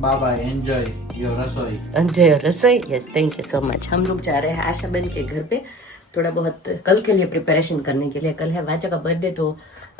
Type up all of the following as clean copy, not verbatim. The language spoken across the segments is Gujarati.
बाय बाय, एंजॉय योर रसोई। एंजॉय रसोई, yes thank you so much. हम लोग जा रहे हैं आशा बहन के घर पे थोड़ा बहुत कल के लिए प्रिपरेशन करने के लिए। कल है वाचा का बर्थडे, तो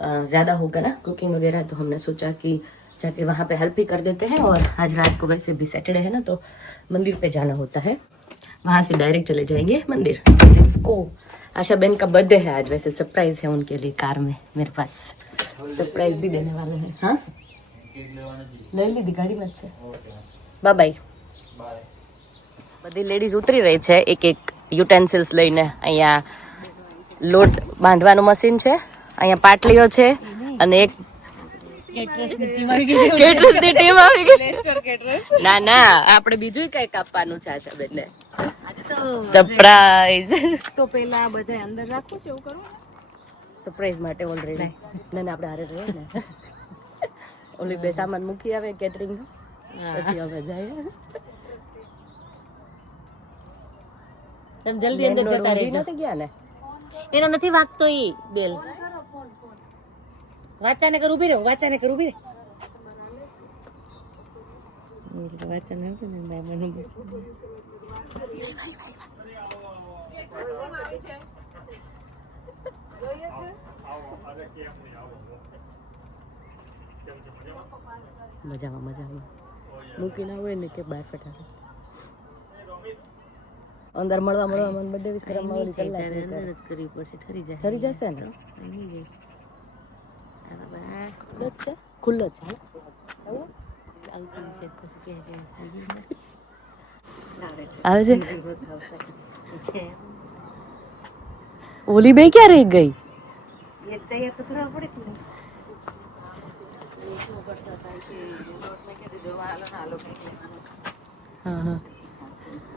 ज़्यादा होगा ना कुकिंग वगैरह, तो हमने सोचा कि जाके वहाँ पे हेल्प ही कर देते हैं। और आज रात को वैसे भी सैटरडे है ना, तो मंदिर पे जाना होता है, वहाँ से डायरेक्ट चले जाएंगे मंदिर। इसको आशा बहन का बर्थडे है आज, वैसे सरप्राइज है उनके लिए। कार में मेरे पास सरप्राइज भी देने वाले हैं। हाँ લઈ લીધી ગાડીમાં જ છે। Bye bye. બધી લેડીઝ ઉતરી રહી છે એક એક યુટેન્સિલ્સ લઈને। અહીંયા લોટ બાંધવાનું મશીન છે, અહીંયા પાટલીઓ છે અને એક કેટરસની ટીમ આવી ગઈ। ના ના, આપણે બીજું કઈક આપવાનું છે આશા બેનને, સરપ્રાઈઝ। તો પેલા બધા અંદર રાખો છે એવું કરો, સરપ્રાઈઝ માટે ઓલરેડી ના ના આપણે હારે રહીએ ને। ઓલી બે સામાન મૂકી આવે કેટરિંગ, પછી હવે જાય। તમે જલ્દી અંદર જતા રહેજો। નથી ગયા ને, એનો નથી વાગતો ઈ બેલ। વાચાને કર ઉભી રહે, વાચાને કર ઉભી રહે, વાચાને કર ને ભાઈ મને મજામાં મજામાં મૂકી ના હોય ને કે બહાર ફટાફટ અંદર મળવા મને બર્થડે વિશ કરવામાં ઓલી કલાક અંદર જ કરવી પડશે। ઠરી જશે ને, ખુલ્લો જ છે આવે છે। ઓલી બે ક્યાં રહી ગઈ?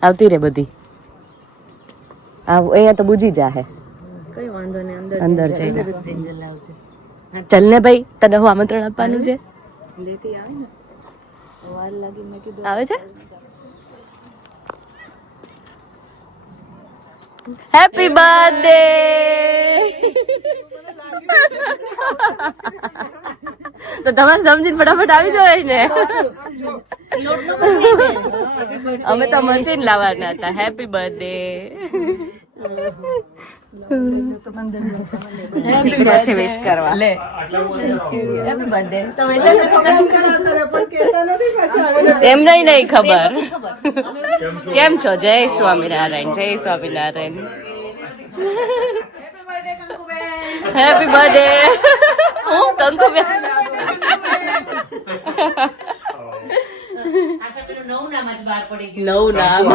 આવતી રે બધી। અહીંયા તો બુજી જાહે, કઈ વાંધો નહીં, અંદર જઈને ચલ ને ભાઈ, તને હું આમંત્રણ આપવાનું છે। લેતી આવે ને વાર લાગી, મેં કીધું આવે છે। Happy birthday. તો તમારે સમજીને ફટાફટ આવી જાય ને। અમે તો મશીન લાવવાના હતા। Happy birthday. હેપી વિશ કરવા લે, હેપી બર્થડે। તો એમ નહીં ખબર કેમ છો? જય સ્વામિનારાયણ, જય સ્વામિનારાયણ। Happy birthday. હું કંકુબેન નવું નામ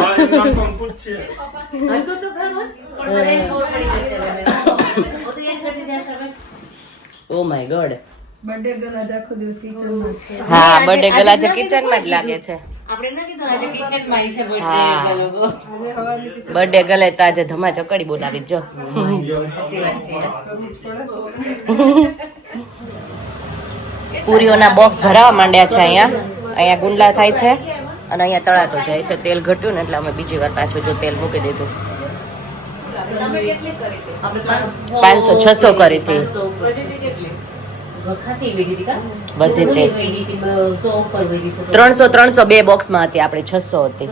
ઓ માય ગોડ। બર્થડે ગલા આખો દિવસ કિચનમાં છે। હા બર્થડે ગલા જે કિચનમાં જ લાગે છે। આપણે ના કીધું આજે કિચનમાં આવી છે બર્થડે ગલો, આજે હવાની કિચન બર્થડે ગલે તો આજે ધમા ચકડી બોલાવી જો। પૂરીઓના બોક્સ ભરાવા માંડ્યા છે। અહીંયા ગુંડલા થાય છે અને અહીંયા તળાતો જાય છે। તેલ ઘટ્યું ને એટલે અમે બીજી વાર પાછું જો તેલ મૂકી દીધું। 500-600 કરી હતી બધી, 300 બે બોક્સમાં હતી, આપણે 600 હતી।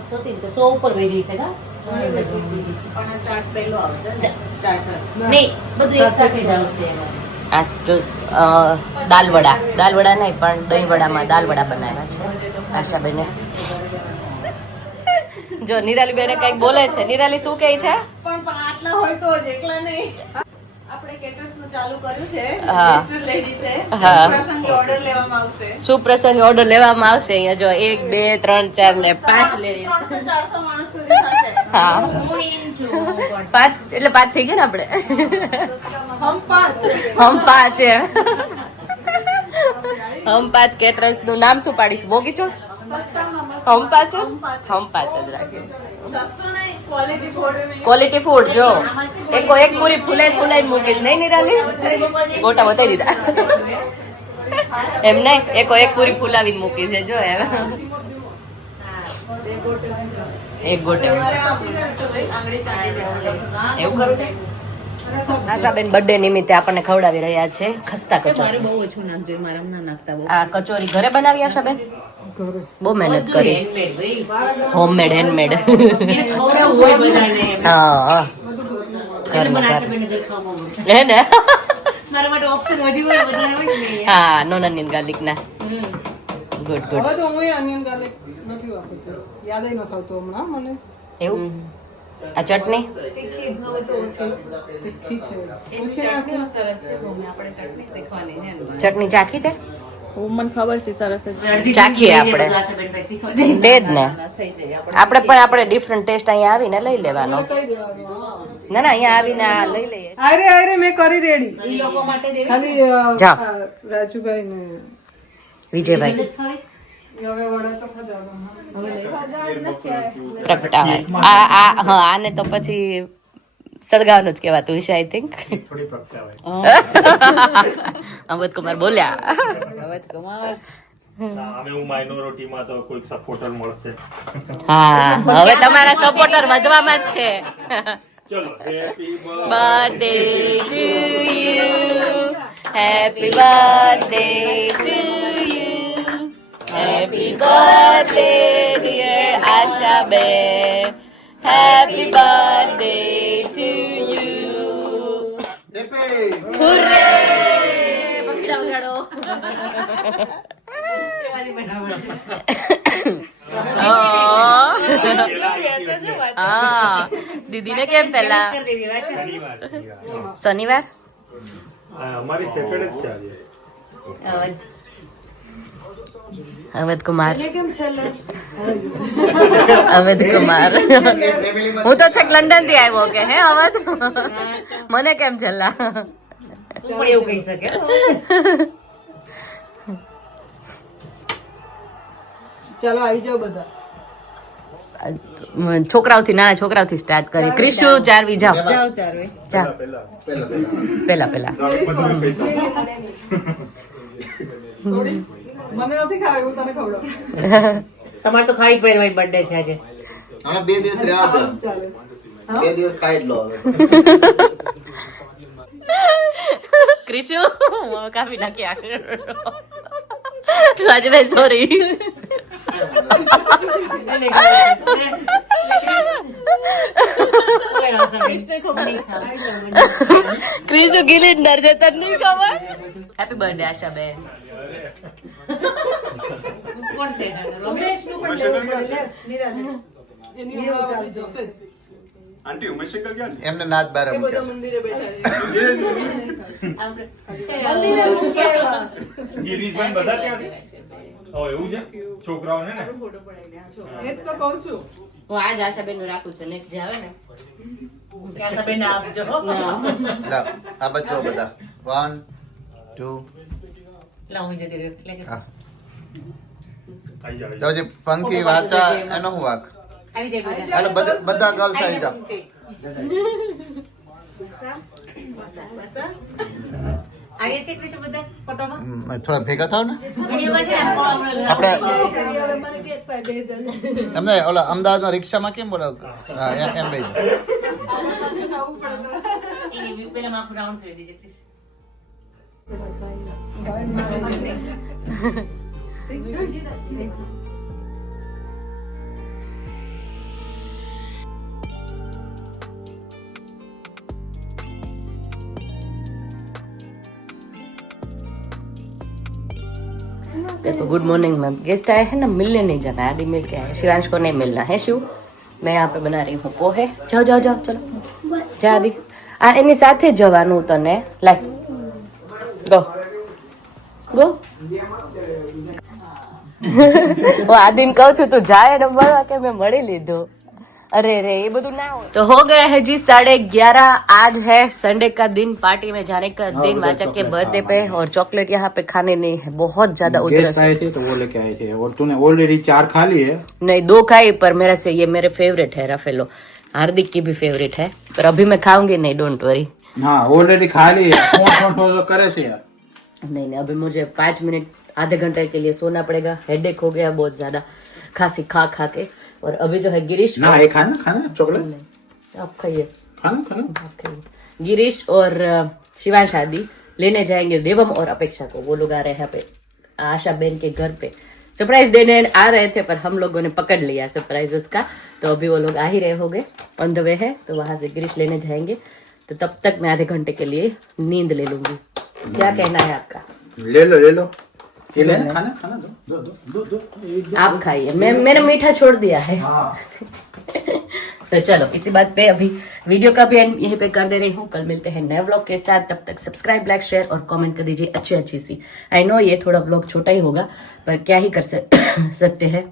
100 ઉપર વેરી છે કા પણ ચાટ પહેલો આવશે સ્ટાર્ટર નહીં, બધું એક સાથે જ આવશે। આ જો દાલ વડા નહીં પણ દહીં વડામાં દાલ વડા બનાવ્યા છે આશાબેને। જો નિરાલી બેને કઈક બોલે છે। નિરાલી શું કહે છે? પણ આટલા હોય તો જ, એકલા નહીં। આપણે કેટરર્સ નું ચાલુ કર્યું છે, હા ગેસ્ટ લેડી છે, હા પ્રસંગે ઓર્ડર લેવામાં આવશે। શું પ્રસંગે ઓર્ડર લેવામાં આવશે? અહીંયા જો 1 2 3 4 ને 5 લેડી, 300-400 માણસ સુધી થશે। હા હું ઇન છું 5 એટલે 5 થઈ ગયા ને આપણે। હમ પાંચ એમ હમ 5 કેટરર્સ નું નામ શું પાડીશું? બોગીચોળ હમ 5 જ રાખીએ। સસ્તો નહીં, ક્વોલિટી ફૂડ નહીં। ક્વોલિટી ફૂડ જો એક પૂરી ફૂલાઈ મૂકીશ નહીં નિરાલી? ગોટા બતાવી દીધા એમ નહીં, એક પૂરી ફૂલાવીને મૂકી છે જો એમ। એક ગોટે એવું કરું છે। આશાબેન બર્થડે નિમિત્તે આપણને ખવડાવી રહ્યા છે ખસ્તા કચોરી। બહુ ઓછું નાખજો, મારા ના નાખતા બહુ। આ કચોરી ઘરે બનાવી આશાબેન? બહુ મહેનત કરી, હોમમેડ હેન્ડમેડ. હા હે ને. હા નોન ઓનિયન ગાર્લિક ના. Good good. હવે તો હું ઓનિયન ગાર્લિક નથી વાપરતો, યાદ ન થતું હમણાં મને. એવું આ ચટણી તીખી છે. ચટણી ચાખી તે મને ખબર છે સરસ જ ચાખીએ આપણે તે જ ને. આપણે પણ આપણે ડિફરન્ટ ટેસ્ટ અહીંયા આવીને લઈ લેવાનો. કહી દેવાનું. ના ના અહીંયા આવીને આ લઈ લઈએ. આરે મેં કરી રેડી. ખાલી જા. રાજુભાઈ ને વિજયભાઈ હવે વડા તો ખજાવા. પ્રગટાવાય આ હા આને તો પછી સળગાવવાનું જ કહેવાતું હશે આઈ થિંક. અમૃત કુમાર બોલ્યા. હા હવે તમારા સપોર્ટર વધવામાં જ છે. Birthday to you, happy birthday to you, happy birthday dear Ashaben, happy birthday to you. Hurray! બકરા વગાડો. હા દીદીને કેમ પેલા શનિવાર અમારી સેટરડે જ ચાલે. અવધ કુમાર અવધ કુમાર હું તો છેક લંડન થી આવ્યો કે હે અવધ મને કેમ છેલ્લા એવું કહી શકે. ચાલો આવી જાઓ બધા. છોકરાઓથી નાના છોકરાઓથી સ્ટાર્ટ કરીએ. ક્રિશુ ચારવી જાઓ. ચા પેલા થોડી મને નથી ખાવી, હું તને ખવડાવું. તમારે તો ખાઈ જ ભાઈ બર્થડે છે આજે. અમે 2 દિવસ રહ્યા હતા, ચાલે. 2 દિવસ ખાઈ જ લો હવે. ક્રિશુ કાપી નાખી આગળ. રાજભાઈ સોરી. ક્રિશુ ગીલી ડર છે તને નહીં ખબર. Happy birthday Ashaben. કોણ છે એની ઉડાવવાની જશે જ. આંટી ઉમેશ શંકર ક્યાં છે? એમને નાચ બારે મૂક્યા છે. મંદિરે બેઠા ગિરીશભાઈ બધા ત્યાં છે. ઓ એવું છે, છોકરાઓને ને એ જ તો કહું છું. હું આજ આશાબેન નું રાખું છું. નેક્સ્ટ જે આવે ને આશાબેન આપજો. લાવ આ બચ્ચો બધા 1 2 લાવું જતી રહ્યો એટલે કે હા આવી જાવ. તો જે પંખી વાચા એનો હું વાક આવી જાય બધા. હાલો બધા ગર્લ્સ આવી જાવ. આવીએ છીએ કૃષ્ણ બધા ફોટોમાં. થોડા ભેગા થાવ ને વિડીયોમાં છે ને આપણે તમને ઓલા અમદાવાદમાં રિક્ષામાં કેમ બોલો એમ બે પેલા માફ રાઉન્ડ કરી દીજે કૃષ્ણ. देखो गुड मॉर्निंग मैम. गेस्ट आए हैं ना, मिलने नहीं जाना है. आदि मिल के आए. शिवांश को नहीं मिलना है. शिव मैं यहाँ पे बना रही हूँ पोहे. जाओ जाओ जाओ चलो જા આદિ. આ એની સાથે જવાનું તને. લાય ગો ગો. હું આદિને કહું છું તું જાય ને મળવા કે મેં મળી લીધું. अरे रे ये બધું ना हो. तो हो गए हैं जी 11:30. आज है संडे का दिन, पार्टी में जाने का दिन. वाचक के बर्थडे पे और चॉकलेट यहाँ पे खाने नहीं है. बहुत ज्यादा उधरस आए थे तो वो लेके आए थे और तूने ऑलरेडी 4 खा ली है. नहीं 2 खाई, पर मेरा से ये मेरे फेवरेट है रफेलो. हार्दिक की भी फेवरेट है, पर अभी मैं खाऊंगी नहीं, डोंट वरी. हाँ ऑलरेडी खा ली है. तो करे से यार. नहीं नहीं, अभी मुझे 5 मिनट आधे घंटे के लिए सोना पड़ेगा. हेडेक हो गया बहुत ज्यादा खांसी खा खा के. और अभी जो है गिरीश ना ये खाना चॉकलेट आप खाइए. खाना आप खाइए. गिरीश और शिवांश आदि लेने जाएंगे देवम और अपेक्षा को. वो लोग आ रहे हैं यहाँ पे आशा बहन के घर पे सरप्राइज देने आ रहे थे, पर हम लोगों ने पकड़ लिया सरप्राइज उसका। तो अभी वो लोग आ ही रहे होंगे, ऑन द वे है, तो वहां से गिरीश लेने जाएंगे। तो तब तक मैं आधे घंटे के लिए नींद ले लूंगी। क्या कहना है आपका? ले लो ये लेना, खाना दो। आप खाइए, मैंने मीठा छोड़ दिया है। तो चलो इसी बात पे अभी वीडियो का भी एंड यहीं पे कर दे रही हूँ। कल मिलते हैं नए व्लॉग के साथ। तब तक सब्सक्राइब, लाइक, शेयर और कमेंट कर दीजिए अच्छी सी। आई नो ये थोड़ा व्लॉग छोटा ही होगा, पर क्या ही कर सकते हैं,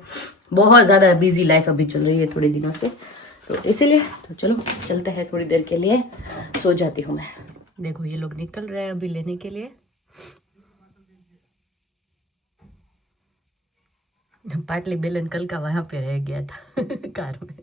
बहुत ज्यादा बिजी लाइफ अभी चल रही है थोड़े दिनों से, तो इसीलिए। तो चलो चलते हैं, थोड़ी देर के लिए सो जाती हूँ मैं। देखो ये लोग निकल रहे हैं अभी लेने के लिए। पाटली बेलन कल का वहां पे रह गया था कार में।